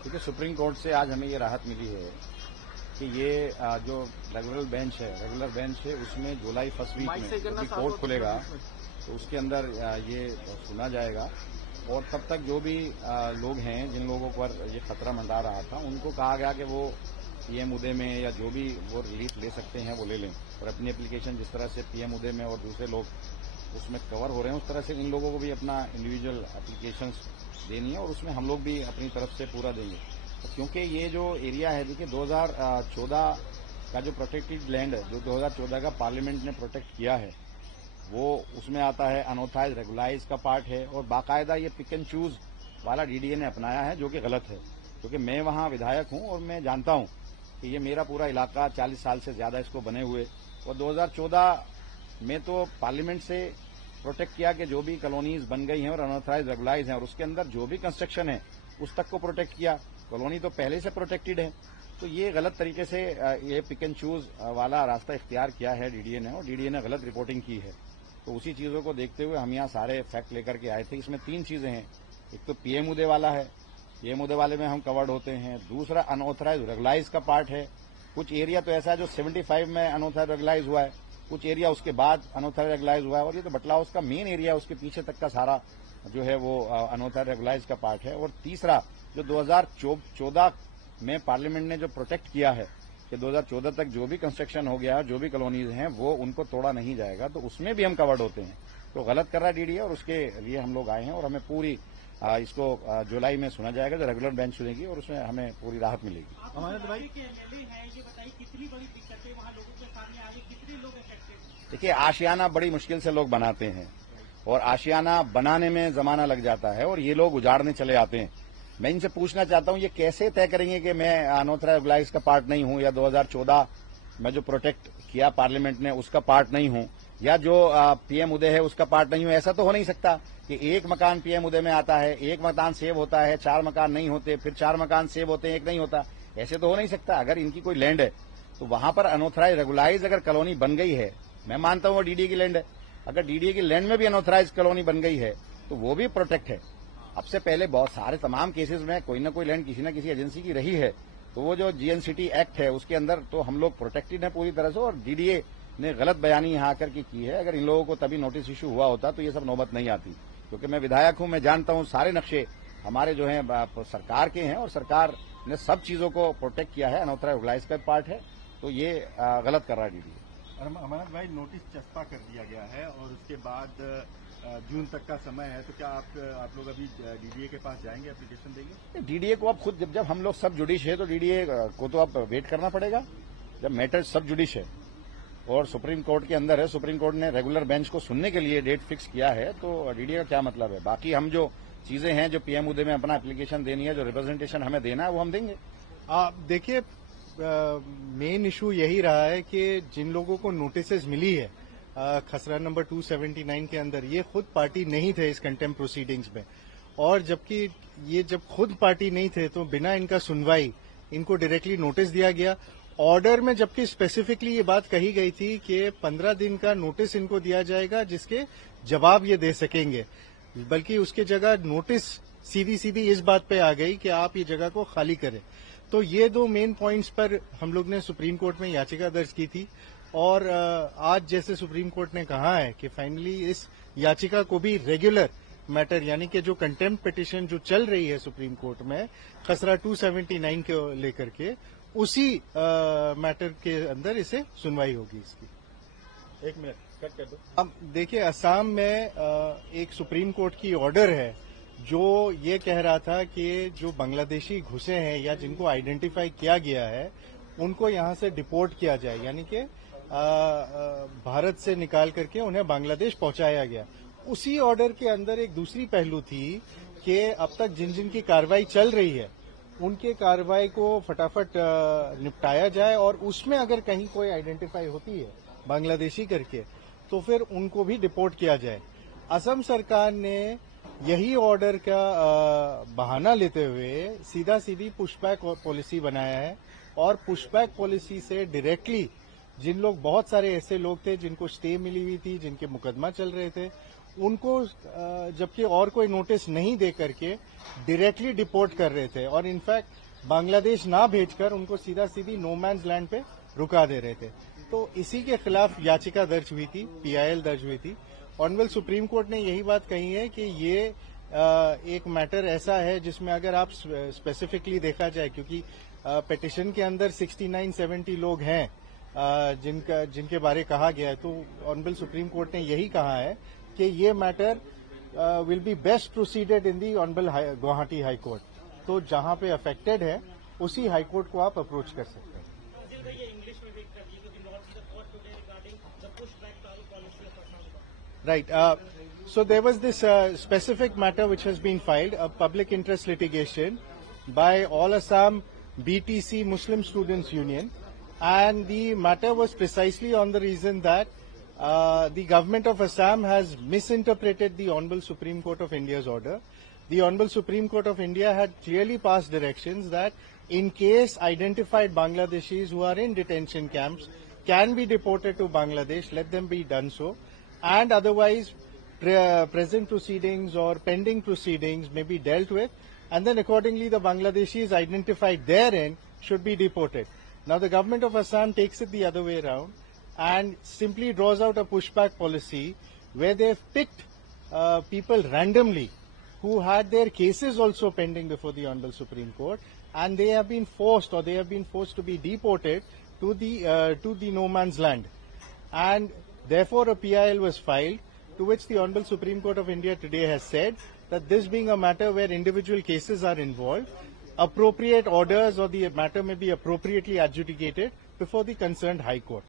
देखिए, supreme court से आज हमें ये राहत मिली है कि ये जो रेगुलर बेंच है उसमें जुलाई फर्स्ट वीक में जब कोर्ट खुलेगा तो उसके अंदर ये सुना जाएगा और तब तक जो भी लोग हैं जिन लोगों पर ये खतरा मंडरा रहा था उनको कहा गया कि वो पीएम उदय में या जो भी वो रिलीफ ले सकते हैं वो ले लें और अपनी एप्लीकेशन जिस तरह से पीएम उदय में और दूसरे लोग उसमें कवर हो रहे हैं उस तरह से इन लोगों को भी अपना इंडिविजुअल एप्लीकेशंस देनी है और उसमें हम लोग भी अपनी तरफ से पूरा देंगे। तो क्योंकि ये जो एरिया है, देखिए 2014 का जो प्रोटेक्टेड लैंड है, जो 2014 का पार्लियामेंट ने प्रोटेक्ट किया है, वो उसमें आता है अनऑथराइज रेगुलाइज का पार्ट है और बाकायदा ये पिक एंड चूज वाला डीडीए ने अपनाया है, जो कि गलत है। क्योंकि मैं वहां विधायक हूं और मैं जानता हूं कि ये मेरा पूरा इलाका 40 साल से ज्यादा इसको बने हुए और 2014 में तो पार्लियामेंट से प्रोटेक्ट किया कि जो भी कॉलोनीज बन गई हैं और अनऑथराइज रेगुलाइज हैं और उसके अंदर जो भी कंस्ट्रक्शन है उस तक को प्रोटेक्ट किया। कॉलोनी तो पहले से प्रोटेक्टेड है, तो ये गलत तरीके से ये पिक एंड चूज वाला रास्ता इख्तियार किया है डीडीए ने और डीडीए ने गलत रिपोर्टिंग की है। तो उसी चीजों को देखते हुए हम यहाँ सारे फैक्ट लेकर के आए थे। इसमें 3 चीजें हैं, एक तो पीएम उदय वाला है, पीएम उदय वाले में हम कवर्ड होते हैं। दूसरा अनऑथराइज रेगुलाइज का पार्ट है, कुछ एरिया तो ऐसा है जो 75 में अनऑथराइज रेगुलाइज हुआ है, कुछ एरिया उसके बाद अनऑथराइज रेगुलाइज हुआ है और ये तो बटला हाउस का मेन एरिया उसके पीछे तक का सारा जो है वो अनऑथराइज रेगुलाइज का पार्ट है। और तीसरा जो 2014 में पार्लियामेंट ने जो प्रोटेक्ट किया है कि 2014 तक जो भी कंस्ट्रक्शन हो गया, जो भी कॉलोनीज हैं वो उनको तोड़ा नहीं जाएगा, तो उसमें भी हम कवर्ड होते हैं। तो गलत कर रहा है डीडीए और उसके लिए हम लोग आए हैं और हमें पूरी इसको जुलाई में सुना जाएगा, जो रेगुलर बेंच सुनेगी और उसमें हमें पूरी राहत मिलेगी। देखिए, आशियाना बड़ी मुश्किल से लोग बनाते हैं और आशियाना बनाने में जमाना लग जाता है और ये लोग उजाड़ने चले आते हैं। मैं इनसे पूछना चाहता हूं ये कैसे तय करेंगे कि मैं अनऑथराइज रेगुलाइज का पार्ट नहीं हूं या 2014 में जो प्रोटेक्ट किया पार्लियामेंट ने उसका पार्ट नहीं हूं या जो पीएम उदय है उसका पार्ट नहीं हूं। ऐसा तो हो नहीं सकता कि एक मकान पीएम उदय में आता है, एक मकान सेव होता है, 4 मकान नहीं होते, फिर 4 मकान सेव होते हैं, एक नहीं होता। ऐसे तो हो नहीं सकता। अगर इनकी कोई लैंड है तो वहां पर अनऑथराइज रेगुलाइज अगर कॉलोनी बन गई है, मैं मानता हूं वो डीडीए की लैंड है, अगर डीडीए की लैंड में भी अनऑथराइज कॉलोनी बन गई है तो वो भी प्रोटेक्ट है। अब से पहले बहुत सारे तमाम केसेस में कोई ना कोई लैंड किसी न किसी एजेंसी की रही है, तो वो जो जीएनसीटी एक्ट है उसके अंदर तो हम लोग प्रोटेक्टेड है पूरी तरह से और डीडीए ने गलत बयानी यहां आकर के की है। अगर इन लोगों को तभी नोटिस इश्यू हुआ होता तो ये सब नौबत नहीं आती। क्योंकि मैं विधायक हूं, मैं जानता हूं सारे नक्शे हमारे जो हैं सरकार के हैं और सरकार ने सब चीजों को प्रोटेक्ट किया है। अनऑथराइज रेगुलाइज का पार्ट है, तो ये गलत कर रहा है डीडीए। अमरनाथ भाई, नोटिस चस्पा कर दिया गया है और उसके बाद जून तक का समय है, तो क्या आप लोग अभी डीडीए के पास जाएंगे, एप्लीकेशन देंगे? डीडीए को अब खुद जब हम लोग सब जुडिश है तो डीडीए को तो अब वेट करना पड़ेगा। जब मैटर सब जुडिश है और सुप्रीम कोर्ट के अंदर है, सुप्रीम कोर्ट ने रेगुलर बेंच को सुनने के लिए डेट फिक्स किया है, तो डीडीए का क्या मतलब है। बाकी हम जो चीजें हैं, जो पीएम उदय में अपना एप्लीकेशन देनी है, जो रिप्रेजेंटेशन हमें देना है, वो हम देंगे। देखिए, मेन इशू यही रहा है कि जिन लोगों को नोटिस मिली है खसरा नंबर 279 के अंदर, ये खुद पार्टी नहीं थे इस कंटेम्प्ट प्रोसीडिंग्स में, और जबकि ये जब खुद पार्टी नहीं थे तो बिना इनका सुनवाई इनको डायरेक्टली नोटिस दिया गया। ऑर्डर में जबकि स्पेसिफिकली ये बात कही गई थी कि 15 दिन का नोटिस इनको दिया जाएगा जिसके जवाब ये दे सकेंगे, बल्कि उसके जगह नोटिस सीधी इस बात पे आ गई कि आप ये जगह को खाली करें। तो ये 2 मेन पॉइंट्स पर हम लोग ने सुप्रीम कोर्ट में याचिका दर्ज की थी और आज जैसे सुप्रीम कोर्ट ने कहा है कि फाइनली इस याचिका को भी रेगुलर मैटर, यानी कि जो कंटेम्प्ट पिटीशन जो चल रही है सुप्रीम कोर्ट में खसरा 279 को लेकर के, उसी मैटर के अंदर इसे सुनवाई होगी इसकी। 1 मिनट कट कर दो। अब देखिए, असम में एक सुप्रीम कोर्ट की ऑर्डर है जो ये कह रहा था कि जो बांग्लादेशी घुसे हैं या जिनको आइडेंटिफाई किया गया है उनको यहां से डिपोर्ट किया जाए, यानी कि भारत से निकाल करके उन्हें बांग्लादेश पहुंचाया गया। उसी ऑर्डर के अंदर एक दूसरी पहलू थी कि अब तक जिन जिन की कार्रवाई चल रही है उनके कार्रवाई को फटाफट निपटाया जाए और उसमें अगर कहीं कोई आइडेंटिफाई होती है बांग्लादेशी करके तो फिर उनको भी डिपोर्ट किया जाए। असम सरकार ने यही ऑर्डर का बहाना लेते हुए सीधी पुशबैक पॉलिसी बनाया है और पुशबैक पॉलिसी से डायरेक्टली जिन लोग, बहुत सारे ऐसे लोग थे जिनको स्टे मिली हुई थी, जिनके मुकदमा चल रहे थे, उनको जबकि और कोई नोटिस नहीं दे करके डायरेक्टली डिपोर्ट कर रहे थे और इनफैक्ट बांग्लादेश ना भेजकर उनको सीधा सीधी नो मैन्स लैंड पे रुका दे रहे थे। तो इसी के खिलाफ याचिका दर्ज हुई थी, पीआईएल दर्ज हुई थी। ऑनरेबल सुप्रीम कोर्ट ने यही बात कही है कि ये एक मैटर ऐसा है जिसमें अगर आप स्पेसिफिकली देखा जाए, क्योंकि पिटीशन के अंदर 69-70 लोग हैं जिनके बारे कहा गया है, तो ऑनरेबल सुप्रीम कोर्ट ने यही कहा है कि ये matter will be best proceeded in the honourable Guwahati high court. तो जहां पे अफेक्टेड है उसी हाई कोर्ट को आप अप्रोच कर सकते हैं। Right. So there was this specific matter which has been filed, a public interest litigation by All Assam BTC Muslim Students Union, and the matter was precisely on the reason that the government of Assam has misinterpreted the Honorable Supreme Court of India's order. The Honorable Supreme Court of India had clearly passed directions that in case identified Bangladeshis who are in detention camps can be deported to Bangladesh, let them be done so. And otherwise, present proceedings or pending proceedings may be dealt with, and then accordingly the Bangladeshis identified therein should be deported. Now the government of Assam takes it the other way around and simply draws out a pushback policy where they've picked people randomly who had their cases also pending before the Honorable Supreme Court, and they have been forced to be deported to the no man's land. And therefore, a PIL was filed, to which the Honorable Supreme Court of India today has said that this being a matter where individual cases are involved, appropriate orders or the matter may be appropriately adjudicated before the concerned High Court.